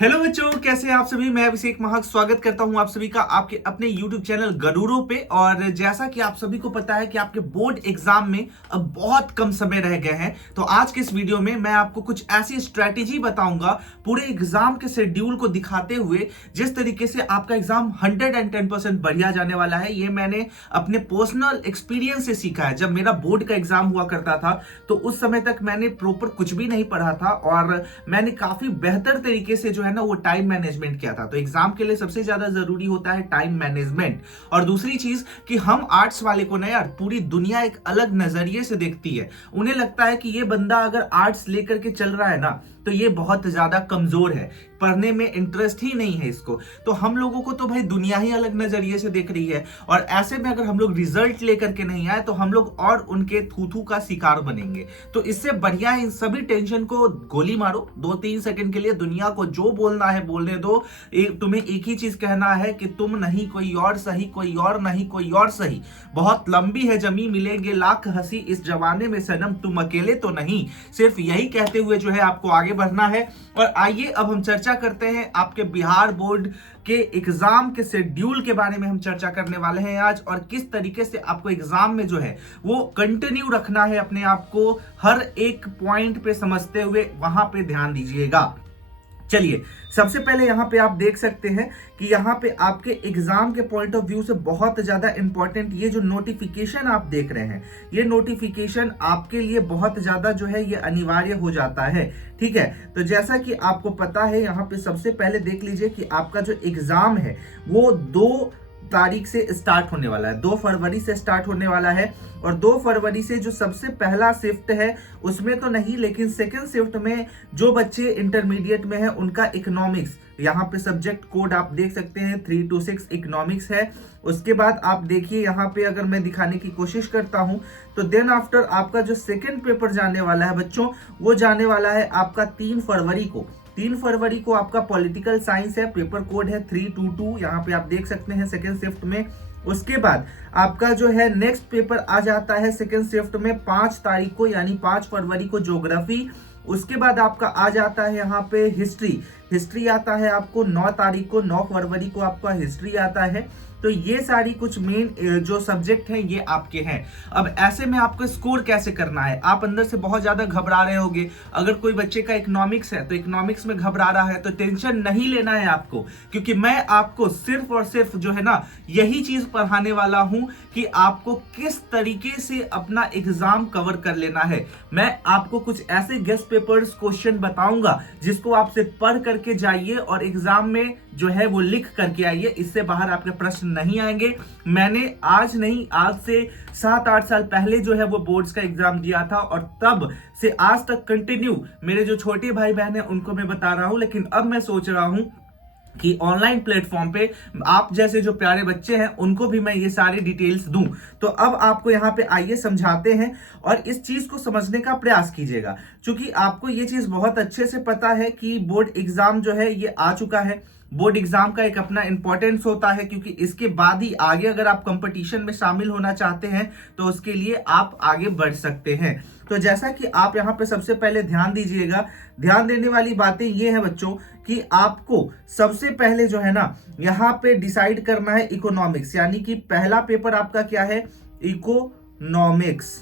Hello बच्चों, कैसे हैं आप सभी। मैं अभिषेक महक स्वागत करता हूं आप सभी का आपके अपने YouTube चैनल गरूरो पे। और जैसा कि आप सभी को पता है कि आपके बोर्ड एग्जाम में अब बहुत कम समय रह गए हैं, तो आज के इस वीडियो में मैं आपको कुछ ऐसी स्ट्रैटेजी बताऊंगा पूरे एग्जाम के शेड्यूल को दिखाते हुए, जिस तरीके से आपका एग्जाम 110% बढ़िया जाने वाला है। ये मैंने अपने पर्सनल एक्सपीरियंस से सीखा है। जब मेरा बोर्ड का एग्जाम हुआ करता था तो उस समय तक मैंने प्रॉपर कुछ भी नहीं पढ़ा था और मैंने काफी बेहतर तरीके से जो है ना वो टाइम मैनेजमेंट किया था। तो एग्जाम के लिए सबसे ज्यादा जरूरी होता है टाइम मैनेजमेंट। और दूसरी चीज कि हम आर्ट्स वाले को ना यार पूरी दुनिया एक अलग नजरिए से देखती है। उन्हें लगता है कि ये बंदा अगर आर्ट्स लेकर के चल रहा है ना तो ये बहुत ज्यादा कमजोर है, पढ़ने में इंटरेस्ट ही नहीं है इसको। तो हम लोगों को तो भाई दुनिया ही अलग नजरिए से देख रही है, और ऐसे में अगर हम लोग रिजल्ट लेकर के नहीं आए तो हम लोग और उनके थू का शिकार बनेंगे। तो इससे बढ़िया है इन सभी टेंशन को गोली मारो 2-3 सेकंड के लिए। दुनिया को जो बोलना है बोलने दो। तुम्हें एक ही चीज कहना है कि तुम नहीं कोई और सही, कोई और नहीं कोई और सही। बहुत लंबी है जमी, मिलेंगे लाख हंसी इस जमाने में सनम, तुम अकेले तो नहीं। सिर्फ यही कहते हुए जो है आपको आगे बढ़ना है। और आइए अब हम चर्चा करते हैं आपके बिहार बोर्ड के एग्जाम के शेड्यूल के बारे में। हम चर्चा करने वाले हैं आज, और किस तरीके से आपको एग्जाम में जो है वो कंटिन्यू रखना है अपने आप को, हर एक पॉइंट पे समझते हुए वहां पे ध्यान दीजिएगा। चलिए, सबसे पहले यहां पे आप देख सकते हैं कि यहां पे आपके एग्जाम के पॉइंट ऑफ व्यू से बहुत ज्यादा इंपॉर्टेंट ये जो नोटिफिकेशन आप देख रहे हैं, ये नोटिफिकेशन आपके लिए बहुत ज्यादा जो है ये अनिवार्य हो जाता है। ठीक है, तो जैसा कि आपको पता है यहां पे सबसे पहले देख लीजिए कि आपका जो एग्जाम है वो 2 तारीख से स्टार्ट होने वाला है, 2 फरवरी से स्टार्ट होने वाला है। और 2 फरवरी से जो सबसे पहला शिफ्ट है उसमें तो नहीं, लेकिन सेकंड शिफ्ट में जो बच्चे इंटरमीडिएट में हैं उनका इकोनॉमिक्स, यहाँ पे सब्जेक्ट कोड आप देख सकते हैं 326 इकोनॉमिक्स है। उसके बाद आप देखिए यहाँ पे अगर मैं दिखाने की कोशिश करता हूं तो देन आफ्टर आपका जो सेकंड पेपर जाने वाला है बच्चों, वो जाने वाला है आपका 3 फरवरी को। 3 फरवरी को आपका पॉलिटिकल साइंस है, पेपर कोड है 322, यहाँ पे आप देख सकते हैं सेकंड शिफ्ट में। उसके बाद आपका जो है नेक्स्ट पेपर आ जाता है सेकंड शिफ्ट में 5 तारीख को, यानी 5 फरवरी को ज्योग्राफी। उसके बाद आपका आ जाता है यहाँ पे हिस्ट्री आता है आपको 9 तारीख को, 9 फरवरी को आपका हिस्ट्री आता है। तो ये सारी कुछ मेन जो सब्जेक्ट हैं ये आपके हैं। अब ऐसे में आपको स्कोर कैसे करना है, आप अंदर से बहुत ज्यादा घबरा रहे होंगे। अगर कोई बच्चे का इकोनॉमिक्स है तो इकोनॉमिक्स में घबरा रहा है तो टेंशन नहीं लेना है आपको, क्योंकि मैं आपको सिर्फ और सिर्फ जो है ना यही चीज पढ़ाने वाला हूं कि आपको किस तरीके से अपना एग्जाम कवर कर लेना है। मैं आपको कुछ ऐसे गेस्ट पेपर्स क्वेश्चन बताऊंगा जिसको आपसे पढ़ करके जाइए और एग्जाम में जो है वो लिख करके आइए। इससे बाहर आपके प्रश्न नहीं आएंगे। मैंने आज नहीं, आज से 7-8 साल पहले जो है वो बोर्ड्स का एग्जाम दिया था, और तब से आज तक कंटिन्यू मेरे जो छोटे भाई बहन हैं उनको मैं बता रहा हूं। लेकिन अब मैं सोच रहा हूं कि ऑनलाइन प्लेटफॉर्म पे आप जैसे जो प्यारे बच्चे हैं उनको भी मैं ये सारी डिटेल्स दूं। तो अब आपको यहाँ पे आइए समझाते हैं, और इस चीज को समझने का प्रयास कीजिएगा, क्योंकि आपको ये चीज बहुत अच्छे से पता है कि बोर्ड एग्जाम जो है ये आ चुका है। बोर्ड एग्जाम का एक अपना इंपॉर्टेंस होता है, क्योंकि इसके बाद ही आगे अगर आप कंपटीशन में शामिल होना चाहते हैं तो उसके लिए आप आगे बढ़ सकते हैं। तो जैसा कि आप यहाँ पे सबसे पहले ध्यान दीजिएगा, ध्यान देने वाली बातें ये है बच्चों कि आपको सबसे पहले जो है ना यहाँ पे डिसाइड करना है इकोनॉमिक्स, यानी कि पहला पेपर आपका क्या है, इकोनॉमिक्स।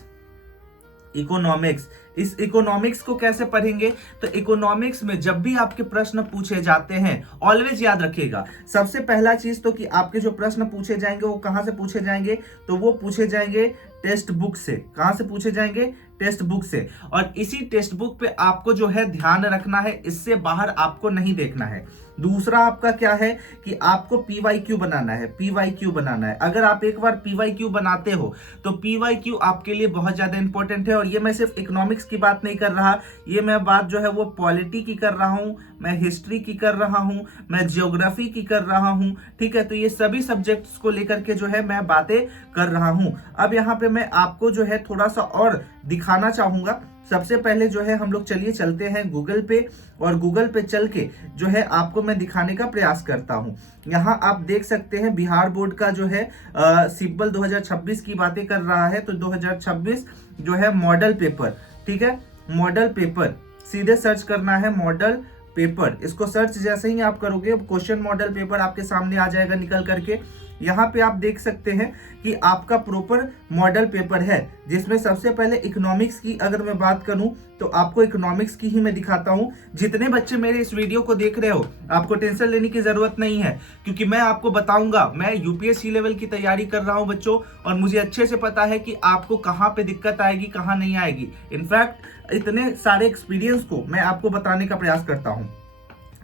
इस इकोनॉमिक्स को कैसे पढ़ेंगे, तो इकोनॉमिक्स में जब भी आपके प्रश्न पूछे जाते हैं ऑलवेज याद रखिएगा, सबसे पहला चीज तो कि आपके जो प्रश्न पूछे जाएंगे वो कहां से पूछे जाएंगे, तो वो पूछे जाएंगे टेक्स्ट बुक से। कहां से पूछे जाएंगे, टेक्स्ट बुक से। और इसी टेक्स्ट बुक पे आपको जो है ध्यान रखना है, इससे बाहर आपको नहीं देखना है। दूसरा आपका क्या है कि आपको पीवाईक्यू बनाना है, पीवाईक्यू बनाना है। अगर आप एक बार पीवाईक्यू बनाते हो तो पीवाईक्यू आपके लिए बहुत ज्यादा इंपॉर्टेंट है। और ये मैं सिर्फ इकोनॉमिक्स की बात नहीं कर रहा, ये मैं बात जो है वो पॉलिटी की कर रहा हूं, मैं हिस्ट्री की कर रहा हूं, मैं ज्योग्राफी की कर रहा हूं। ठीक है, तो ये सभी सब्जेक्ट्स को लेकर के जो है मैं बातें कर रहा हूं। अब यहाँ पे मैं आपको जो है थोड़ा सा और दिखाना चाहूंगा। सबसे पहले जो है हम लोग चलिए चलते हैं गूगल पे, और गूगल पे चल के जो है आपको मैं दिखाने का प्रयास करता हूं। यहाँ आप देख सकते हैं बिहार बोर्ड का जो है सिंपल 2026 की बातें कर रहा है। तो 2026 जो है मॉडल पेपर, ठीक है, मॉडल पेपर सीधे सर्च करना है, मॉडल पेपर, इसको सर्च जैसे ही आप करोगे क्वेश्चन मॉडल पेपर आपके सामने आ जाएगा निकल करके। यहाँ पे आप देख सकते हैं कि आपका प्रॉपर मॉडल पेपर है, जिसमें सबसे पहले इकोनॉमिक्स की अगर मैं बात करूं तो आपको इकोनॉमिक्स की ही मैं दिखाता हूं। जितने बच्चे मेरे इस वीडियो को देख रहे हो आपको टेंशन लेने की जरूरत नहीं है, क्योंकि मैं आपको बताऊंगा। मैं यूपीएससी लेवल की तैयारी कर रहा हूं बच्चों, और मुझे अच्छे से पता है कि आपको कहां पे दिक्कत आएगी कहां नहीं आएगी। इनफैक्ट इतने सारे एक्सपीरियंस को मैं आपको बताने का प्रयास करता हूं।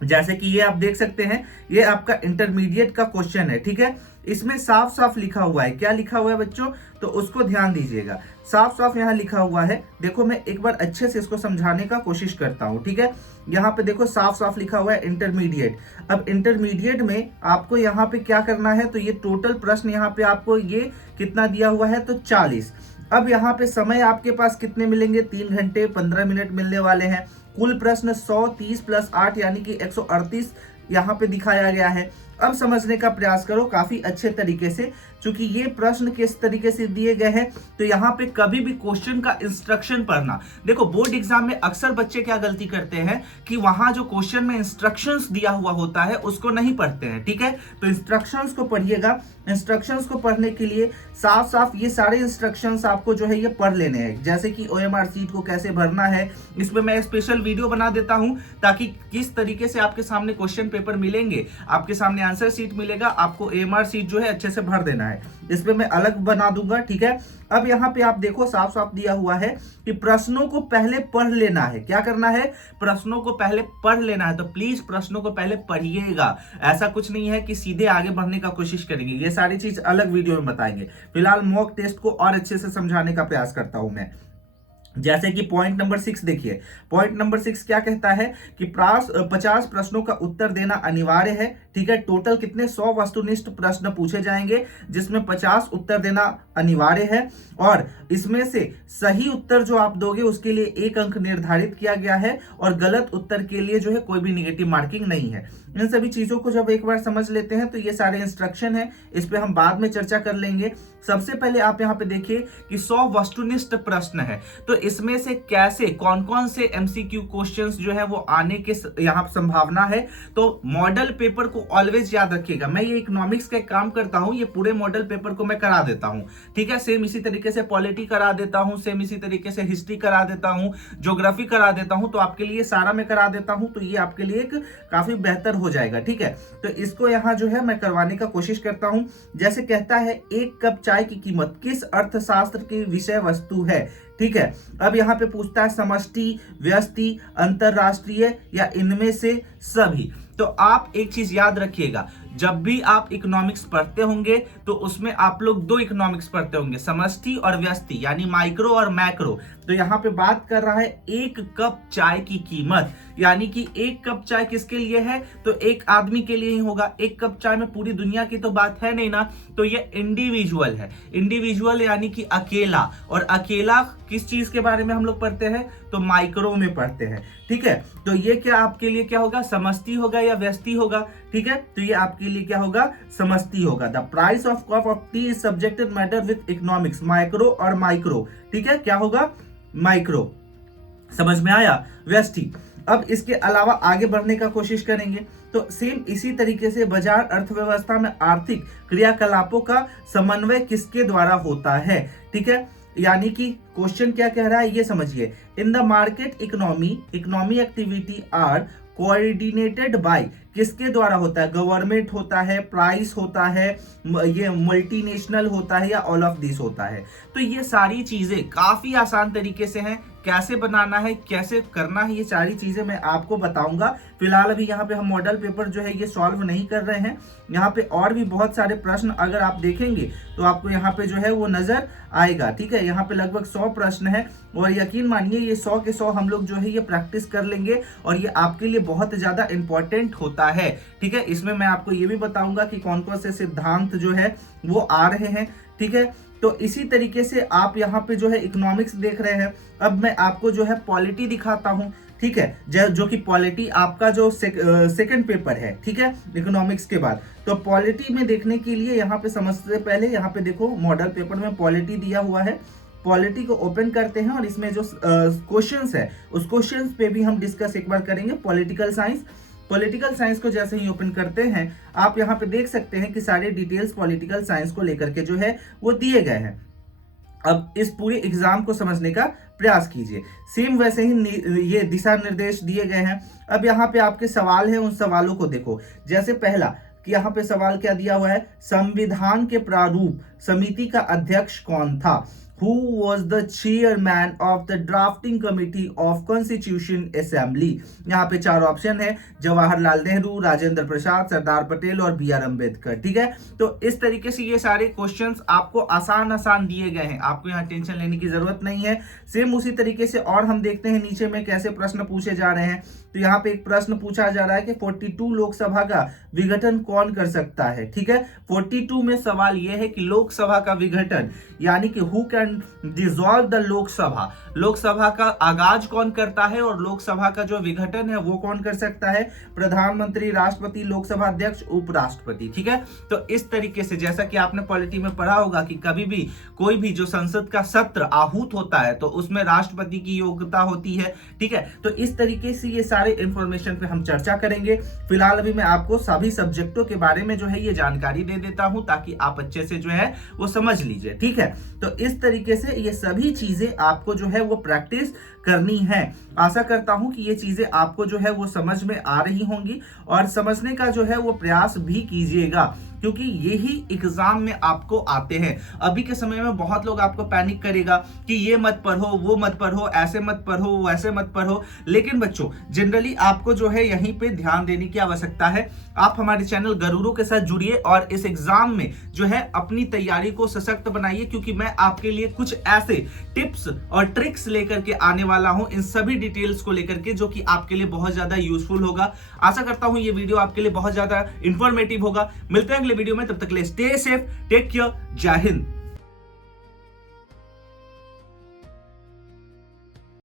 जैसे कि ये आप देख सकते हैं, ये आपका इंटरमीडिएट का क्वेश्चन है, ठीक है। इसमें साफ साफ लिखा हुआ है, क्या लिखा हुआ है बच्चों, तो उसको ध्यान दीजिएगा। साफ साफ यहाँ लिखा हुआ है, देखो मैं एक बार अच्छे से इसको समझाने का कोशिश करता हूँ, ठीक है। यहाँ पे देखो साफ साफ लिखा हुआ है इंटरमीडिएट। अब इंटरमीडिएट में आपको यहाँ पे क्या करना है, तो ये टोटल प्रश्न यहाँ पे आपको ये कितना दिया हुआ है, तो 40। अब यहाँ पे समय आपके पास कितने मिलेंगे, 3 घंटे 15 मिनट मिलने वाले हैं। कुल प्रश्न 130 + 8 यानी कि 138 यहाँ पे दिखाया गया है। अब समझने का प्रयास करो काफी अच्छे तरीके से, क्योंकि ये प्रश्न किस तरीके से दिए गए हैं। तो यहाँ पे कभी भी क्वेश्चन का इंस्ट्रक्शन पढ़ना, देखो बोर्ड एग्जाम में अक्सर बच्चे क्या गलती करते हैं कि वहां जो क्वेश्चन में इंस्ट्रक्शंस दिया हुआ होता है उसको नहीं पढ़ते हैं, ठीक है। तो इंस्ट्रक्शंस को पढ़िएगा। इंस्ट्रक्शंस को पढ़ने के लिए साफ साफ ये सारे इंस्ट्रक्शंस आपको जो है ये पढ़ लेने हैं। जैसे कि ओएमआर सीट को कैसे भरना है, इसमें मैं स्पेशल वीडियो बना देता हूं, ताकि किस तरीके से आपके सामने क्वेश्चन पेपर मिलेंगे, आपके सामने आंसर सीट मिलेगा, आपको ओएमआर सीट जो है अच्छे से भर देना है। इसमें मैं अलग बना दूंगा, ठीक है। अब यहाँ पे आप देखो साफ साफ दिया हुआ है कि प्रश्नों को पहले पढ़ लेना है। क्या करना है, प्रश्नों को पहले पढ़ लेना है। तो प्लीज प्रश्नों को पहले पढ़िएगा। ऐसा कुछ नहीं है कि सीधे आगे बढ़ने का कोशिश करेंगे, ये सारी चीज अलग वीडियो में बताएंगे। फिलहाल मॉक टेस्ट को और अच्छे से समझाने का प्रयास करता हूं मैं। जैसे कि पॉइंट नंबर 6 देखिए, पॉइंट नंबर 6 क्या कहता है कि 50 प्रश्नों का उत्तर देना अनिवार्य है, ठीक है। टोटल कितने 100 वस्तुनिष्ठ प्रश्न पूछे जाएंगे, जिसमें 50 उत्तर देना अनिवार्य है, और इसमें से सही उत्तर जो आप दोगे उसके लिए 1 अंक निर्धारित किया गया है, और गलत उत्तर के लिए जो है कोई भी निगेटिव मार्किंग नहीं है। इन सभी चीजों को जब एक बार समझ लेते हैं तो ये सारे इंस्ट्रक्शन है, इस पे हम बाद में चर्चा कर लेंगे। सबसे पहले आप यहाँ पे देखिए कि 100 वस्तुनिष्ठ प्रश्न है, तो इसमें से कैसे कौन कौन से एमसीक्यू क्वेश्चंस जो है वो आने के यहाँ संभावना है। तो मॉडल पेपर को ऑलवेज याद रखिएगा। मैं ये इकोनॉमिक्स का काम करता हूँ, ये पूरे मॉडल पेपर को मैं करा देता हूँ, ठीक है। सेम इसी तरीके से पॉलिटी करा देता हूँ, सेम इसी तरीके से हिस्ट्री करा देता हूँ, ज्योग्राफी करा देता हूँ। तो आपके लिए सारा मैं करा देता हूँ, तो ये आपके लिए एक काफी बेहतर हो जाएगा, ठीक है। तो इसको यहाँ जो है मैं करवाने का कोशिश करता हूँ। जैसे कहता है 1 कप चाय की कीमत किस अर्थशास्त्र की विषय वस्तु है, ठीक है। अब यहाँ पे पूछता है समष्टि, व्यष्टि, अंतरराष्ट्रीय या इनमें से सभी। तो आप एक चीज याद रखिएगा, जब भी आप इकोनॉमिक्स पढ़ते होंगे तो उसमें आप लोग 2 इकोनॉमिक्स पढ़ते होंगे, समष्टि और व्यष्टि, यानी माइक्रो और मैक्रो। तो यहाँ पे बात कर रहा है 1 कप चाय की कीमत, यानी कि 1 कप चाय किसके लिए है, तो एक आदमी के लिए ही होगा। 1 कप चाय में पूरी दुनिया की तो बात है नहीं ना, तो ये इंडिविजुअल है। इंडिविजुअल यानी कि अकेला, और अकेला किस चीज के बारे में हम लोग पढ़ते हैं, तो माइक्रो में पढ़ते हैं, ठीक है। तो ये क्या आपके लिए क्या होगा, समष्टि होगा या व्यष्टि होगा, ठीक है। तो ये आपके लिए क्या होगा, समष्टि होगा। The price of cup of T is subjected matter with economics, micro और माइक्रो, ठीक है। क्या होगा, माइक्रो। समझ में आया, व्यष्टि। अब इसके अलावा आगे बढ़ने का कोशिश करेंगे, तो सेम इसी तरीके से बाजार अर्थव्यवस्था में आर्थिक क्रियाकलापों का समन्वय किसके द्वारा होता है, ठीक है। यानी कि क्वेश्चन क्या कह रहा है ये समझिए। In the market economy activity are coordinated by, किसके द्वारा होता है, गवर्नमेंट होता है, प्राइस होता है, ये मल्टीनेशनल होता है, या ऑल ऑफ दिस होता है। तो ये सारी चीजें काफी आसान तरीके से हैं, कैसे बनाना है कैसे करना है ये सारी चीजें मैं आपको बताऊंगा। फिलहाल अभी यहाँ पे हम मॉडल पेपर जो है ये सॉल्व नहीं कर रहे हैं। यहाँ पे और भी बहुत सारे प्रश्न अगर आप देखेंगे तो आपको यहाँ पे जो है वो नजर आएगा, ठीक है। यहाँ पे लगभग 100 प्रश्न है, और यकीन मानिए ये 100 के 100 हम लोग जो है ये प्रैक्टिस कर लेंगे, और ये आपके लिए बहुत ज्यादा इंपॉर्टेंट होता है, ठीक है। इसमें मैं आपको ये भी बताऊंगा कि कौन कौन से सिद्धांत जो है वो आ रहे हैं, ठीक है। तो इसी तरीके से आप यहाँ पे जो है इकोनॉमिक्स देख रहे हैं। अब मैं आपको जो है पॉलिटी दिखाता हूँ, ठीक है, जो कि पॉलिटी आपका जो सेकंड पेपर है, ठीक है, इकोनॉमिक्स के बाद। तो पॉलिटी में देखने के लिए यहाँ पे समझते पहले यहाँ पे देखो मॉडल पेपर में पॉलिटी दिया हुआ है। पॉलिटी को ओपन करते हैं और इसमें जो क्वेश्चंस है उस क्वेश्चंस पे भी हम डिस्कस एक बार करेंगे। पॉलिटिकल साइंस को जैसे ही ओपन करते हैं आप यहाँ पे देख सकते हैं कि सारे डिटेल्स पॉलिटिकल साइंस को लेकर के जो है वो दिए गए हैं। अब इस पूरे एग्जाम को समझने का प्रयास कीजिए। सेम वैसे ही ये दिशा निर्देश दिए गए हैं। अब यहाँ पे आपके सवाल हैं, उन सवालों को देखो। जैसे पहला कि यहाँ पे सवाल क्या दिया हुआ है, संविधान के प्रारूप समिति का अध्यक्ष कौन था? Who was the chairman of the drafting committee of Constitution Assembly? यहाँ पे 4 ऑप्शन है, जवाहरलाल नेहरू, राजेंद्र प्रसाद, सरदार पटेल और बी आर अम्बेडकर। ठीक है, तो इस तरीके से ये सारे क्वेश्चंस आपको आसान दिए गए हैं, आपको यहाँ टेंशन लेने की जरूरत नहीं है। सेम उसी तरीके से और हम देखते हैं नीचे में कैसे प्रश्न पूछे जा रहे हैं। तो यहाँ पे एक प्रश्न पूछा जा रहा है कि 42 लोकसभा का विघटन कौन कर सकता है? ठीक है, 42 में सवाल यह है कि लोकसभा का विघटन यानी कि who can dissolve the Lok Sabha, Lok Sabha का आगाज कौन करता है और लोकसभा का जो विघटन है वो कौन कर सकता है? प्रधानमंत्री, राष्ट्रपति, लोकसभा अध्यक्ष, उपराष्ट्रपति। ठीक है, तो इस तरीके से जैसा कि आपने पॉलिटी में पढ़ा होगा कि कभी भी कोई भी जो संसद का सत्र आहूत होता है तो उसमें राष्ट्रपति की योग्यता होती है। ठीक है, तो इस तरीके से ये सारे इंफॉर्मेशन पे हम चर्चा करेंगे। फिलहाल अभी मैं आपको सभी सब्जेक्टों के बारे में जो है ये जानकारी दे देता हूं ताकि आप अच्छे से जो है वो समझ लीजिए। ठीक है, तो इस तरीके से ये सभी चीजें आपको जो है वो प्रैक्टिस करनी है। आशा करता हूं कि ये चीजें आपको जो है वो समझ में आ रही होंगी और समझने का जो है वो प्रयास भी कीजिएगा, क्योंकि यही एग्जाम में आपको आते हैं। अभी के समय में बहुत लोग आपको पैनिक करेगा कि ये मत पढ़ो, वो मत पढ़ो, ऐसे मत पढ़ो, वैसे मत पढ़ो, लेकिन बच्चों जनरली आपको जो है यहीं पे ध्यान देने की आवश्यकता है। आप हमारे चैनल गरूरो के साथ जुड़िए और इस एग्जाम में जो है अपनी तैयारी को सशक्त बनाइए, क्योंकि मैं आपके लिए कुछ ऐसे टिप्स और ट्रिक्स लेकर के आने वाला हूं इन सभी डिटेल्स को लेकर के, जो कि आपके लिए बहुत ज्यादा यूजफुल होगा। आशा करता हूं ये वीडियो आपके लिए बहुत ज्यादा इंफॉर्मेटिव होगा। मिलते हैं अगले वीडियो में, तब तक के लिए स्टे सेफ, टेक केयर, जय हिंद।